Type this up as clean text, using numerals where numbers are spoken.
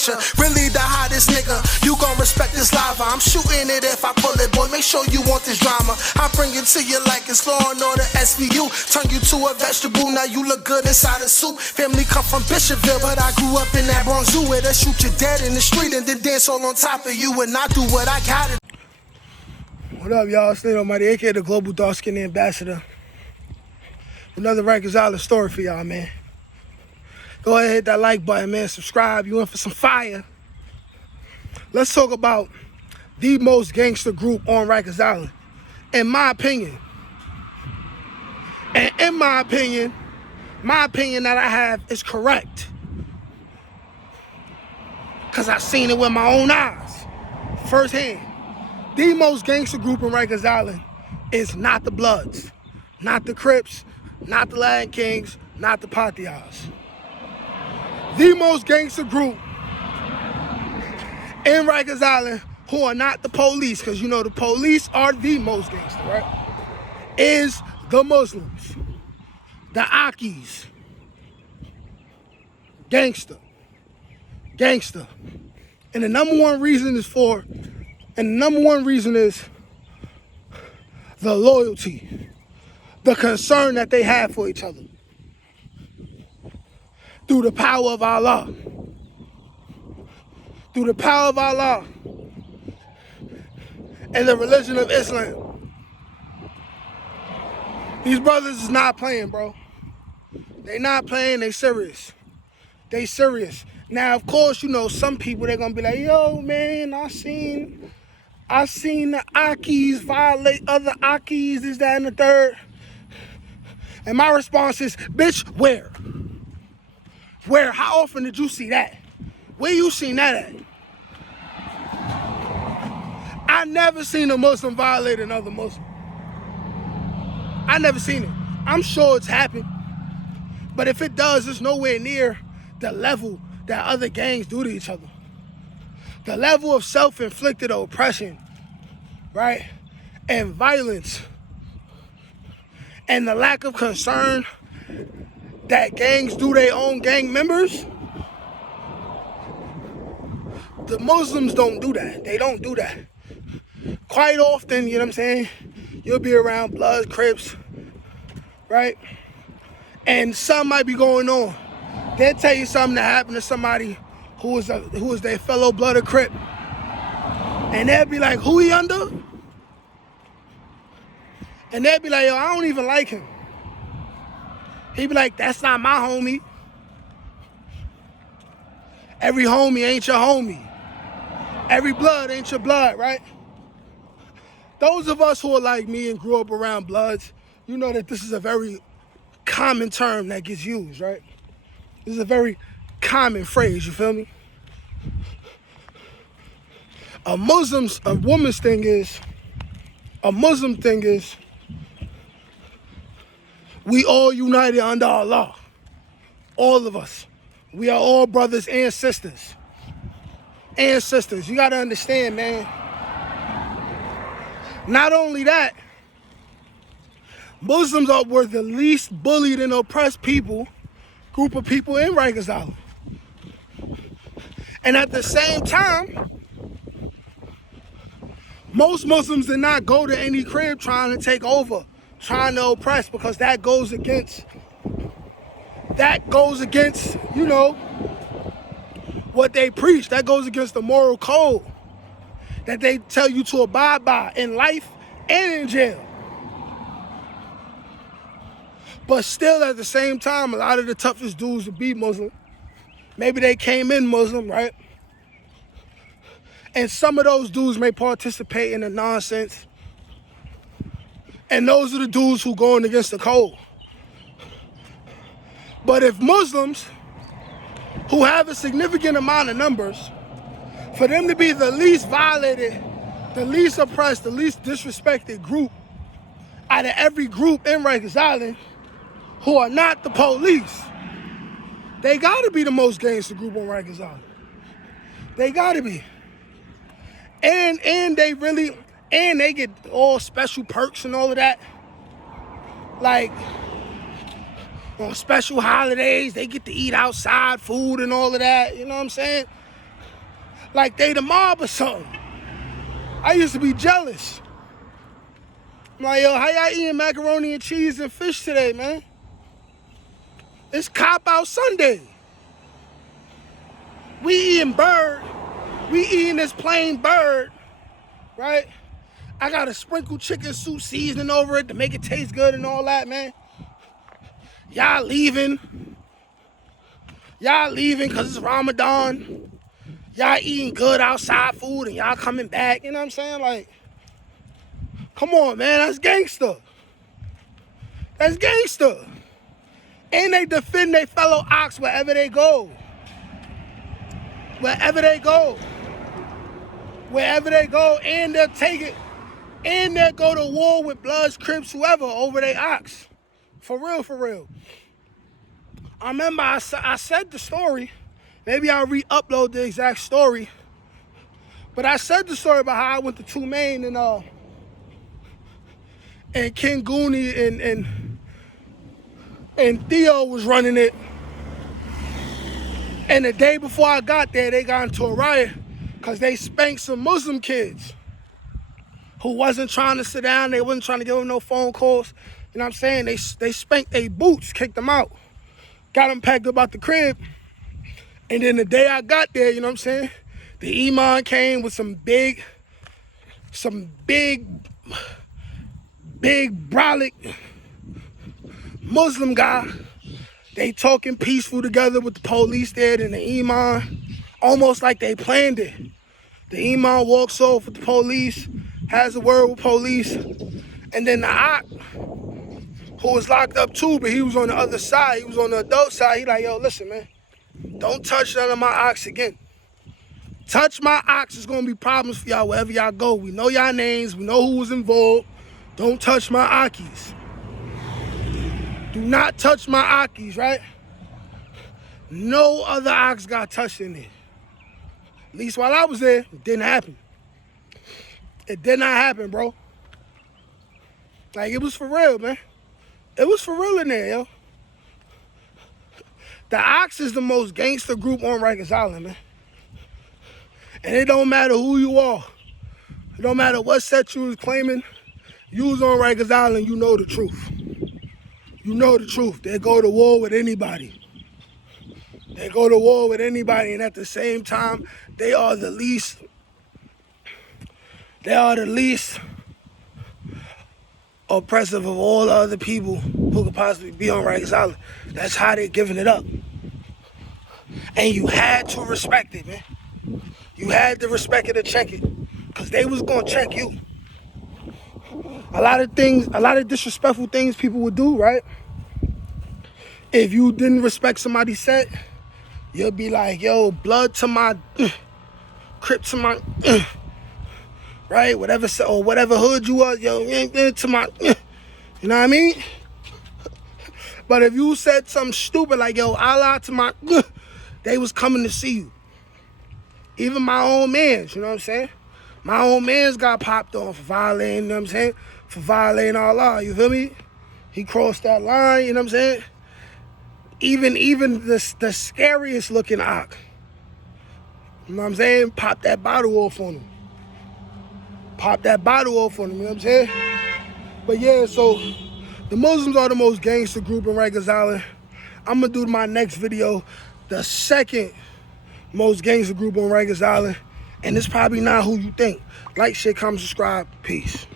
picture. Really the hottest nigga, you gon' respect this lava. I'm shooting it if I pull it, boy, make sure you want this drama. I bring it to you like it's Law and Order SVU. Turn you to a vegetable, now you look good inside a soup. Family come from Bishopville, but I grew up in that Bronx Zoo where they shoot you dead in the street and then dance all on top of you, and I do what I gotta. What up, y'all? It's Nate Almighty, aka the Global Dark Skin Ambassador. Another Rikers Island story for y'all, man. Go ahead, hit that like button, man. Subscribe. You in for some fire. Let's talk about the most gangster group on Rikers Island, in my opinion. And in my opinion that I have is correct. Because I've seen it with my own eyes, firsthand. The most gangster group in Rikers Island is not the Bloods, not the Crips, not the Latin Kings, not the Patias. The most gangster group in Rikers Island, who are not the police, because you know the police are the most gangster, right? Is the Muslims, the Akis. Gangster. And the number one reason is the loyalty, the concern that they have for each other. Through the power of Allah. Through the power of Allah and the religion of Islam. These brothers is not playing, bro. They not playing, they serious. They serious. Now, of course, you know, some people, they're gonna be like, yo, man, I seen the Akis violate other Akis, this, that, and the third. And my response is, bitch, where? Where? How often did you see that? Where you seen that at? I never seen a Muslim violate another Muslim. I never seen it. I'm sure it's happened. But if it does, it's nowhere near the level that other gangs do to each other. The level of self-inflicted oppression, right? And violence. And the lack of concern that gangs do their own gang members. The Muslims don't do that. They don't do that. Quite often, you know what I'm saying? You'll be around Bloods, Crips, right? And something might be going on. They'll tell you something that happened to somebody who is their fellow blood or Crip. And they'll be like, who he under? And they'll be like, yo, I don't even like him. He'd be like, that's not my homie. Every homie ain't your homie. Every blood ain't your blood, right? Those of us who are like me and grew up around Bloods, you know that this is a very common term that gets used, right? This is a very common phrase, you feel me? A Muslim thing is, we all united under Allah. All of us. We are all brothers and sisters. You gotta understand, man. Not only that, Muslims were the least bullied and oppressed group of people in Rikers Island. And at the same time, most Muslims did not go to any crib trying to take over, trying to oppress, because that goes against, you know, what they preach. That goes against the moral code that they tell you to abide by in life and in jail. But still, at the same time, a lot of the toughest dudes to be Muslim, maybe they came in Muslim, right? And some of those dudes may participate in the nonsense. And those are the dudes who going against the code. But if Muslims, who have a significant amount of numbers, for them to be the least violated, the least oppressed, the least disrespected group out of every group in Rikers Island, who are not the police, they gotta be the most gangster group on Rikers Island. They gotta be. And they get all special perks and all of that. Like, on special holidays, they get to eat outside food and all of that, you know what I'm saying? like they the mob or something. I used to be jealous. I'm like, yo, how y'all eating macaroni and cheese and fish today, man? It's Cop-Out Sunday. We eating bird. We eating this plain bird, right? I got a sprinkled chicken soup seasoning over it to make it taste good and all that, man. Y'all leaving. Y'all leaving because it's Ramadan. Y'all eating good outside food and y'all coming back. You know what I'm saying? Like, come on, man. That's gangster. That's gangster. And they defend their fellow ox wherever they go. Wherever they go. Wherever they go. And they'll take it. And they'll go to war with Bloods, Crips, whoever over their ox. For real, for real. I remember I said the story. Maybe I'll re-upload the exact story. But I said the story about how I went to Tulane and King Goonie and Theo was running it. And the day before I got there, they got into a riot because they spanked some Muslim kids who wasn't trying to sit down. They wasn't trying to give them no phone calls. You know what I'm saying? They spanked their boots, kicked them out. Got them packed up out the crib. And then the day I got there, you know what I'm saying? The imam came with some big brolic Muslim guy. They talking peaceful together with the police there and the imam, almost like they planned it. The imam walks off with the police, has a word with police, and then the op, who was locked up too, but he was on the other side, he was on the adult side, he like, yo, listen, man, don't touch none of my ox again. Touch my ox, is gonna be problems for y'all wherever y'all go. We know y'all names, we know who was involved. Don't touch my Akis. Do not touch my Akis, right? No other ox got touched in there. At least while I was there, it didn't happen. It did not happen, bro. Like, it was for real, man. It was for real in there, yo. The Ox is the most gangster group on Rikers Island, man. And it don't matter who you are. It don't matter what set you was claiming. You was on Rikers Island, you know the truth. You know the truth. They go to war with anybody. They go to war with anybody, and at the same time, they are the least oppressive of all the other people who could possibly be on Rikers Island. That's how they're giving it up. And you had to respect it, man. You had to respect it and check it, because they was going to check you. A lot of disrespectful things people would do, right? If you didn't respect somebody's set, you'll be like, yo, blood to my, Crip to my, right? Whatever, or whatever hood you was, yo, to my, you know what I mean? But if you said something stupid like, yo, Allah to my, they was coming to see you. Even my own mans, you know what I'm saying? My own mans got popped on for violating, you know what I'm saying? For violating Allah, you feel me? He crossed that line, you know what I'm saying? Even the scariest looking ox, you know what I'm saying? Pop that bottle off on him. Pop that bottle off on him, you know what I'm saying? But yeah, so the Muslims are the most gangster group in Rikers Island. I'm gonna do my next video, the second most gangster group on Rikers Island. And it's probably not who you think. Like, share, comment, subscribe. Peace.